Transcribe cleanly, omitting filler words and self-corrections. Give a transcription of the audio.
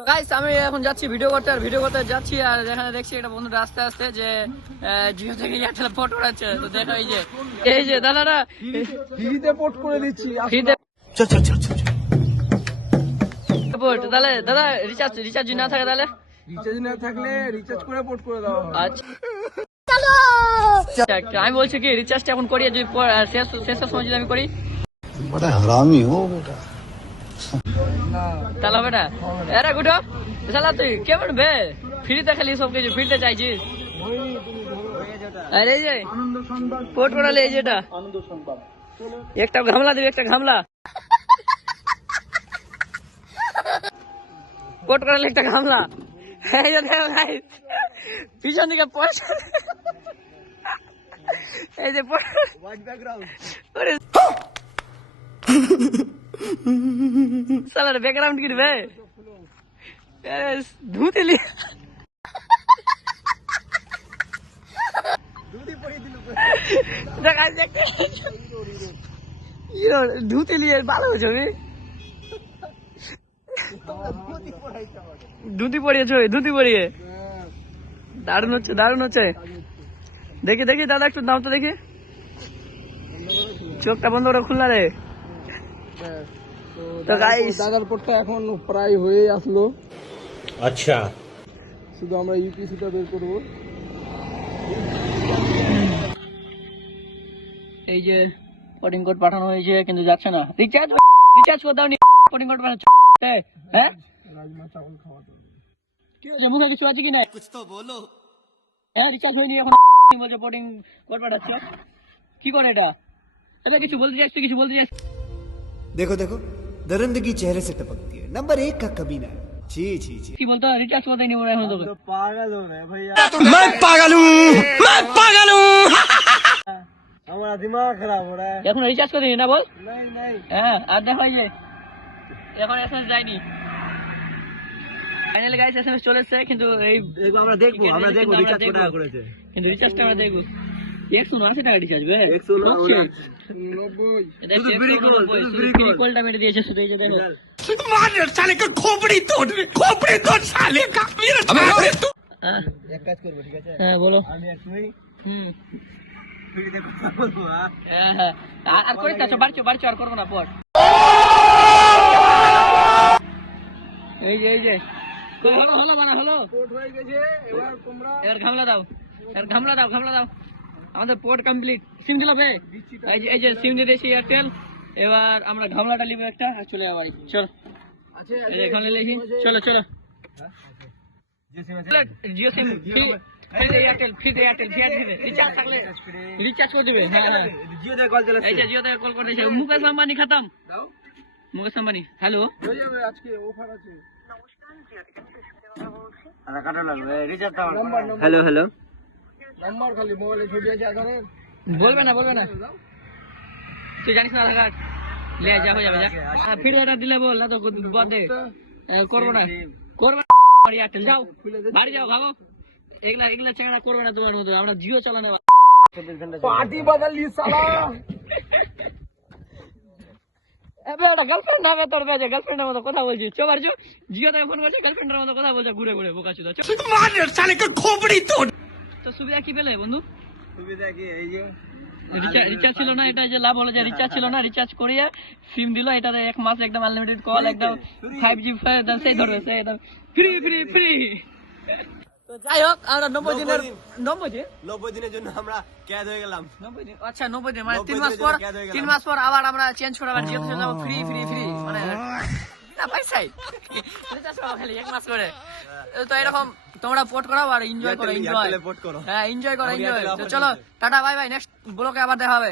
তো গাইস আমি এখন যাচ্ছি ভিডিও করতে যাচ্ছি আর যেখানে দেখছি একটা বন্ধু রাস্তায় আসছে যে জিও থেকে এয়ারটেল পোর্ট করাচ্ছে। তো দেখো এই যে দাদারা ফ্রিতে পোর্ট করে দিচ্ছি। ফ্রিতে পোর্ট। তাহলে দাদা রিচার্জ না থাকে তাহলে রিচার্জ না থাকলে রিচার্জ করে পোর্ট করে দেওয়া হবে। আচ্ছা আমি বলছি কি রিচার্জটা এখন করি, যদি শেষের সময় যদি আমি করি बड़ा हरामी हो बेटा। তাহলে হবে না। এরা গুটো শালা তুই কেমন বে ফ্রিতে খালি সব কিছু ফ্রিতে চাইছিস। আরে এই যে পোর্ট করালে এই যেটা আনন্দ সংবাদ একটা ঘামলা দিবি, একটা ঘামলা পোর্ট করালে একটা ঘামলা। এই যে দেখো গাইস পিছন দিকে পয়সা এই যে হোয়াইট ব্যাকগ্রাউন্ড ওরে সালার ব্যাকগ্রাউন্ড কি রে ধুতে লি দুটি পড়ে দিল দেখা যাচ্ছে ধুতে লিয়ে ভালো হয়েছে রে। ধুতি পড়িয়ে দারুণ হচ্ছে। দেখি দাদা একটু দাম তো দেখি, চোখটা বন্ধ করে খুলনা রে। তো গাইস দাদার পোর্টটা এখন প্রায় হয়ে আসলো। अच्छा শুধু আমরা ইউপিসিটা বের করবো। এই যে কোডিং কোড পাঠানো হয়েছে কিন্তু যাচ্ছে না। রিচার্জ করে দাও নি, কোডিং কোড পাঠাচ্ছ হ্যাঁ। রাজমা চাवल খাওয়াতে কি হয়েছে মুখে কিছু আছে কি না? कुछ तो बोलो। হ্যাঁ রিচার্জ হয়নি এখন বলছে কোডিং কোড পাঠাচ্ছে। কি করে এটা কিছু বলতে চাইছ? কিছু বলতে চাইছ? देखो देखो दरिंदगी चेहरे से टपकती है। नंबर 1 का कमीना है। छी छी छी। কি বলতো রিচার্জ করে দেয়নি ওরা এখন তোকে। তো পাগল हो गए भैया। मैं पागल हूँ। हमारा दिमाग खराब हो रहा है। এখন রিচার্জ করে দিনি না বল। नहीं হ্যাঁ আর দেখো এই যে এখন এসএমএস যায়নি। ফাইনালি গাইস এসএমএস চলে এসেছে কিন্তু এই আমরা দেখবো রিচার্জ কত টাকা করেছে। কিন্তু রিচার্জটা আমরা দেখবো 180 টাকা রিচার্জ বে 190 এটা ফ্রি কলটা মেরে দিয়েছে শুধু। এই যে দেখো साले का खोपड़ी तोड़ साले का হ্যাঁ এক কাজ করব ঠিক আছে। হ্যাঁ বলো। আমি একটুই হুম ফ্রিতে কথা বলবো। হ্যাঁ আর করিস না, বাড়ছো আর করবো না পর। এই যে হলো পোর্ট হয়ে গেছে। এবার তোমরা এবার ঘামলা দাও আমাদের পোর্ট কমপ্লিট। সিম দিল বে এই যে সিম দিয়ে দিয়েছি এয়ারটেল। এবার আমরা ঘামলাটা নিব একটা আর চলে যাবো বাড়ি। চল আছে এই যে এখানে লিখি চলো Jio SIM free Airtel recharge থাকলে রিচার্জ করে দিবে। হ্যাঁ জিও থেকে কল চলে এই যে জিও থেকে কল করে দিয়েছে মুকেশ আম্বানি খতম। দাও মুকেশ আম্বানি হ্যালো হয়ে যাবে আজকে অফার আছে। আরে কাটা লাগবে রিচার্জ দাও। হ্যালো নাম্বার খালি মোবাইলে ছবি আছে আধারের। বলবে না তুই জানিস না আধার কার্ড লে যা হয়ে যাবে যা। ফির এটা দিলে বল না তো বাদ দে করবো না এয়ারটেল যাও বাড়ি যাও খাবো। এগুলা চেঙ্গা করবে না তোমার মতো। আমরা জিও চালানো পার্টি বদলি সালা। এবে একটা গার্লফ্রেন্ড হবে তোর কাছে, গার্লফ্রেন্ডের মতো কথা বলছিস। চো বাড়ি জিও থেকে ফোন করছি গার্লফ্রেন্ডের মতো কথা বলছে ঘুরে বোকা ছিল। साले का खोपड़ी तोड़। তো সুবিধা কি পেলে বন্ধু? সুবিধা কি এই যে রিচার্জ ছিল না, এটা যে লাভ হলো যে রিচার্জ ছিল না, রিচার্জ করিয়ে সিম দিল। এটাতে 1 মাস একদম আনলিমিটেড কল, একদম 5G সেই ধরবে সেই একদম ফ্রি। তো যাই হোক আমরা 90 দিনের জন্য আমরা ক্যাদ হয়ে গেলাম। 90 দিন আচ্ছা 90 দিন মানে 3 মাস পর আবার আমরা চেঞ্জ করে আবার জিও চলে যাবো ফ্রি মানে না পয়সাই রিচার্জ করো খালি 1 মাস করে। তো এরকম তোমরা পোর্ট করাও আর এনজয় করো। হ্যাঁ এনজয় করো। তো চলো টাটা বাই বাই, নেক্সট ব্লগে আবার দেখা হবে।